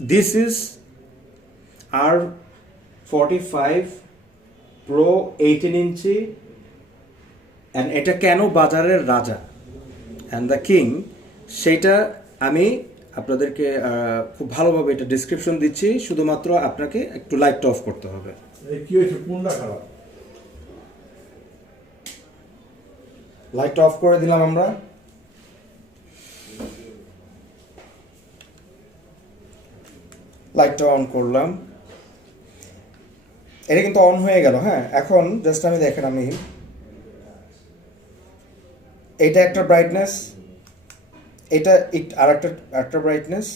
This is R45 Pro 18 inch, and এটা কেন বাজারের রাজা অ্যান্ড দ্য কিং সেটা আমি আপনাদেরকে খুব ভালোভাবে এটা ডিসক্রিপশন দিচ্ছি, শুধুমাত্র আপনাকে একটু লাইটটা অফ করতে হবে। কি হয়েছে, কোনটা খারাপ? লাইটটা অফ করে দিলাম আমরা। লাইটটা অন করলাম, এটা কিন্তু অন হয়ে গেল। হ্যাঁ, এখন জাস্ট আমি দেখেন, আমি এটা একটা ব্রাইটনেস, এটা আর একটা ব্রাইটনেস,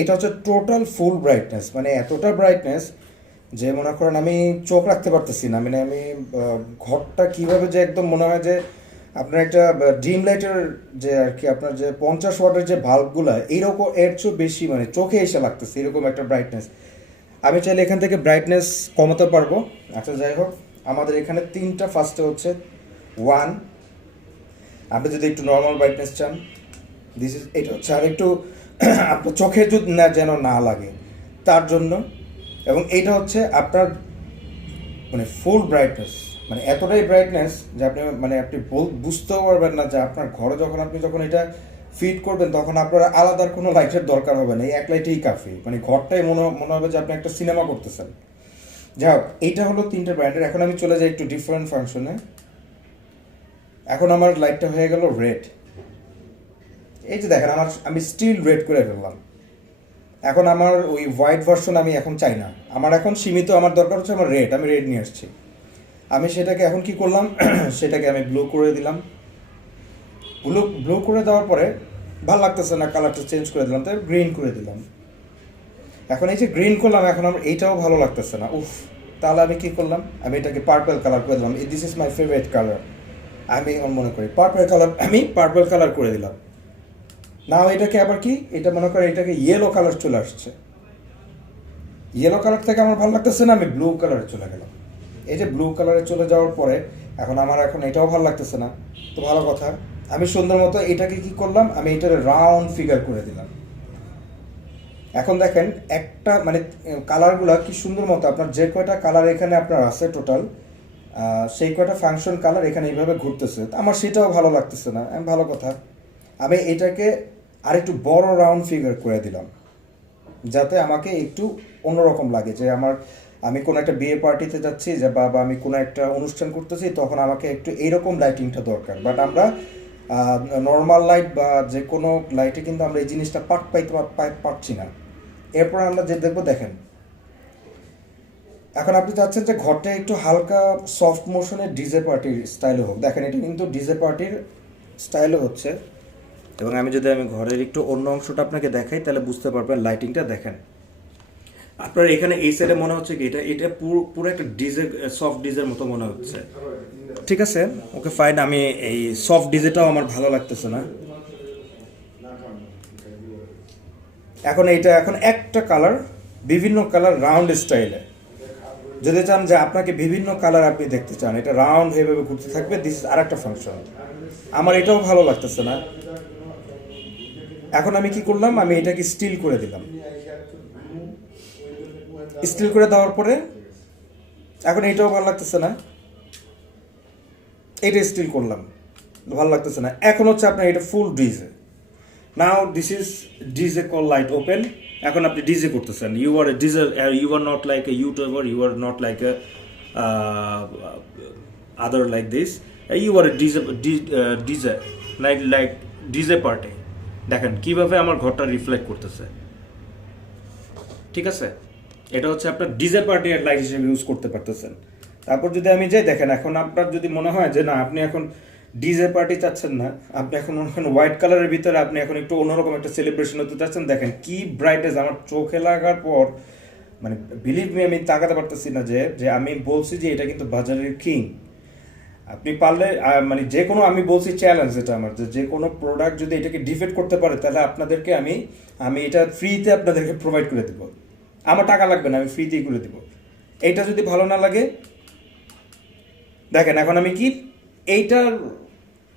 এটা হচ্ছে টোটাল ফুল ব্রাইটনেস, মানে এতটা ব্রাইটনেস যে মনে করেন আমি চোখ রাখতে পারতেছি না। মানে আমি ঘরটা কীভাবে যে একদম মনে হয় যে আপনার একটা ডিম লাইটের যে আর কি আপনার যে 50 ওয়াটের যে বাল্বগুলো এইরকম, এর চেয়েও বেশি মানে চোখে এসে লাগতেছে এরকম একটা ব্রাইটনেস। আমি চাইলে এখান থেকে ব্রাইটনেস কমাতে পারবো। আচ্ছা, যাই হোক, আমাদের এখানে তিনটা, ফার্স্টে হচ্ছে 1, আপনি যদি একটু নর্মাল ব্রাইটনেস চান, দিস ইজ, এটা হচ্ছে আর একটু আপনার চোখে যদি না যেন না লাগে তার জন্য, এবং এইটা হচ্ছে আপনার মানে ফুল ব্রাইটনেস, মানে এতটাই ব্রাইটনেস যে আপনি মানে আপনি বুঝতেও পারবেন না যে আপনার ঘরে যখন এটা ফিট করবেন তখন আপনার আলাদার কোনো লাইটের দরকার হবে না, এই এক লাইটেই কাফি, মানে ঘরটাই মনে হবে যে আপনি একটা সিনেমা করতেছেন। যাই হোক, এইটা হলো তিনটে ব্র্যান্ডের। এখন আমি চলে যাই একটু ডিফারেন্ট ফাংশনে। এখন আমার লাইটটা হয়ে গেল রেড। এই যে দেখেন, আমি স্টিল রেড করে ফেললাম। এখন আমার ওই হোয়াইট ভার্সন আমি এখন চাই না, আমার এখন সীমিত, আমার দরকার হচ্ছে আমার রেড, আমি রেড নিয়ে আসছি। আমি সেটাকে এখন কি করলাম, সেটাকে আমি ব্লু করে দিলাম। ব্লু করে দেওয়ার পরে ভালো লাগতেছে না, কালারটা চেঞ্জ করে দিলাম, তাই গ্রিন করে দিলাম। এখন এই যে গ্রিন করলাম, এখন আমার এইটাও ভালো লাগতেছে না, উফ। তাহলে আমি কি করলাম, আমি এটাকে পার্পল কালার করে দিলাম। This is my favourite colour, আমি মনে করি পার্পল কালার করে দিলাম। নাও এটাকে আবার কি, এটা মনে করেন এটাকে ইয়েলো কালার চলে আসছে। ইয়েলো কালার থেকে আমার ভালো লাগতেছে না, আমি ব্লু কালারে চলে গেলাম। এই যে ব্লু কালারে চলে যাওয়ার পরে এখন এটাও ভালো লাগতেছে না। তো ভালো কথা, আমি সুন্দর মতো এটাকে কি করলাম, আমি এটার রাউন্ড ফিগার করে দিলাম। এখন দেখেন একটা মানে কালারগুলো কি সুন্দর মতো, আপনার যে কয়টা কালার এখানে আপনার আছে টোটাল, সেই কয়টা ফাংশন কালার এখানে এইভাবে ঘুরতেছে, আমার সেটাও ভালো লাগতেছে না। ভালো কথা, আমি এটাকে আরেকটু বড় রাউন্ড ফিগার করে দিলাম, যাতে আমাকে একটু অন্যরকম লাগে যে আমি কোনো একটা বিয়ে পার্টিতে যাচ্ছি, যে বা আমি কোনো একটা অনুষ্ঠান করতেছি, তখন আমাকে একটু এইরকম লাইটিংটা দরকার। বাট আমরা নর্মাল লাইট বা যে কোনো লাইটে কিন্তু আমরা এই জিনিসটা পাচ্ছি না। এরপর আমরা যে দেখবো, দেখেন এখন আপনি চাচ্ছেন যে ঘরটা একটু হালকা সফট মোশনে ডিজে পার্টির স্টাইলে হোক। দেখেন, এটা কিন্তু ডিজে পার্টির স্টাইলে হচ্ছে। এবং আমি ঘরের একটু অন্য অংশটা আপনাকে দেখাই, তাহলে বুঝতে পারবেন লাইটিংটা। দেখেন, আপনার এখানে এই সাইডে মনে হচ্ছে কি এটা পুরো একটা ডিজে, সফট ডিজের মতো মনে হচ্ছে। ঠিক আছে, ওকে ফাইন, আমি এই সফট ডিজেটাও আমার ভালো লাগতেছে না। এখন একটা কালার, বিভিন্ন কালার রাউন্ড স্টাইলে যদি চান যে আপনাকে বিভিন্ন কালার আপনি দেখতে চান, এটা রাউন্ড এভাবে ঘুরতে থাকবে, দিস আর একটা ফাংশন। আমার এটাও ভালো লাগতেছে না। এখন আমি কি করলাম, আমি এটাকে স্টিল করে দিলাম। স্টিল করে দেওয়ার পরে এখন এটাও ভালো লাগতেছে না, এটা স্টিল করলাম, ভালো লাগতেছে না। এখন হচ্ছে আপনার এটা full DJ. Now this is DJ call light open. এখন আপনি ডিজে করতেছেন, you are a DJ, you are not like a YouTuber, you are not like a other like this, you are a DJ like DJ party. দেখেন কিভাবে আমার ঘরটা reflect করতেছে। ঠিক আছে, এটা হচ্ছে আপনার ডিজে পার্টি লাইট হিসেবে ইউজ করতে পারতেছেন। তারপর যদি আমি যাই, দেখেন এখন আপনার যদি মনে হয় যে না, আপনি এখন ডিজে পার্টি চাচ্ছেন না, আপনি এখন হোয়াইট কালারের ভিতরে আপনি এখন একটু অন্যরকম একটা সেলিব্রেশন হতে চাচ্ছেন, দেখেন কি ব্রাইটনেস আমার চোখে লাগার পর, মানে বিলিভ মি, আমি তাকাতে পারতেছি না যে আমি বলছি যে এটা কিন্তু বাজারের কিং। আপনি পারলে মানে যে কোনো, আমি বলছি চ্যালেঞ্জ এটা আমার, যে কোনো প্রোডাক্ট যদি এটাকে ডিফেক্ট করতে পারে, তাহলে আপনাদেরকে আমি এটা ফ্রিতে আপনাদেরকে প্রোভাইড করে দেবো। আমার টাকা লাগবে না, আমি ফ্রিতেই করে দেবো। এইটা যদি ভালো না লাগে, দেখেন এখন আমি কি এইটার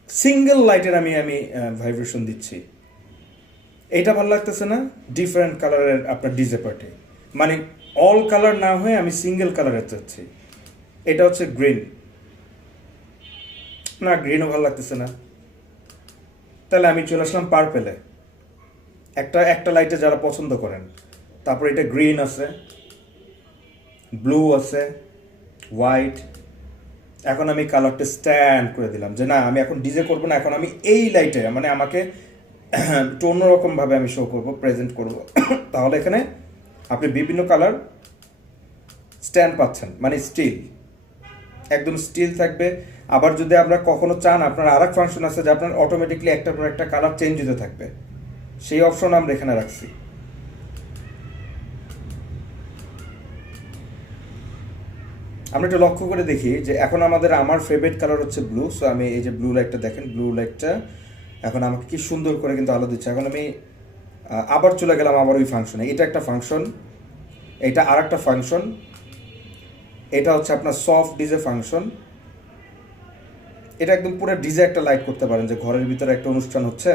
সিঙ্গেল লাইটের আমি ভাইব্রেশন দিচ্ছি। এইটা ভালো লাগতেছে না, ডিফারেন্ট কালারের আপনার ডিজে পার্টি, মানে অল কালার না হয়ে আমি সিঙ্গেল কালারের চাচ্ছি। এটা হচ্ছে গ্রিন, না গ্রিনও ভালো লাগতেছে না, তাহলে আমি চলে আসলাম পার্পেলে। একটা একটা লাইটে যারা পছন্দ করেন, তারপর এটা গ্রিন আছে, ব্লু আছে, হোয়াইট। এখন আমি কালারটা স্ট্যান্ড করে দিলাম যে না, আমি এখন ডিজে করবো না, এখন আমি এই লাইটে মানে আমাকে একটু অন্যরকমভাবে আমি শো করবো, প্রেজেন্ট করবো। তাহলে এখানে আপনি বিভিন্ন কালার স্ট্যান্ড পাচ্ছেন, মানে স্টিল, একদম স্টিল থাকবে। আবার যদি আপনারা কখনো চান, আপনার আর এক ফাংশন আছে যে আপনার অটোমেটিকলি একটার পর একটা কালার চেঞ্জ হতে থাকবে, সেই অপশন আমরা এখানে রাখছি। আমরা একটু লক্ষ্য করে দেখি যে এখন আমার ফেভারিট কালার হচ্ছে ব্লু। সো আমি এই যে ব্লু লাইটটা দেখেন, ব্লু লাইটটা এখন আমাকে কি সুন্দর করে কিন্তু আলো দিচ্ছে। এখন আমি আবার চলে গেলাম আবার ওই ফাংশনে। এটা একটা ফাংশন, এটা আর একটা ফাংশন, এটা হচ্ছে আপনার সফট ডিজে ফাংশন। এটা একদম পুরো ডিজে একটা লাইট করতে পারেন যে ঘরের ভিতরে একটা অনুষ্ঠান হচ্ছে।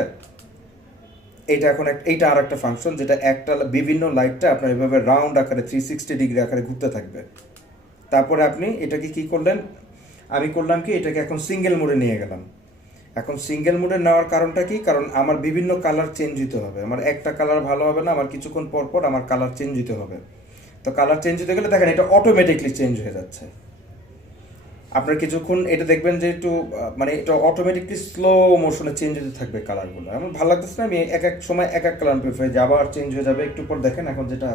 এইটা এখন এইটা আর একটা ফাংশন, যেটা একটা বিভিন্ন লাইটটা আপনার এভাবে রাউন্ড আকারে 360 ডিগ্রি আকারে ঘুরতে থাকবে। তারপরে আপনি এটাকে কি করলেন, আমি করলাম কি এটাকে এখন সিঙ্গেল মোডে নিয়ে গেলাম। এখন সিঙ্গেল মোডে নেওয়ার কারণটা কি, কারণ আমার বিভিন্ন কালার চেঞ্জ হতে হবে। আমার একটা কালার ভালো হবে না, আমার কিছুক্ষণ পর পর আমার কালার চেঞ্জ হতে হবে। তো কালার চেঞ্জ হতে গেলে দেখেন এটা অটোমেটিকলি চেঞ্জ হয়ে যাচ্ছে। আপনার কিছুক্ষণ এটা দেখবেন যে একটু মানে এটা অটোমেটিকলি স্লো মোশনে চেঞ্জ হতে থাকবে কালারগুলো। আমার ভালো লাগতেছে না, আমি এক এক সময় এক এক কালার প্রিফার, যে আবার চেঞ্জ হয়ে যাবে একটু পর। দেখেন এখন যেটা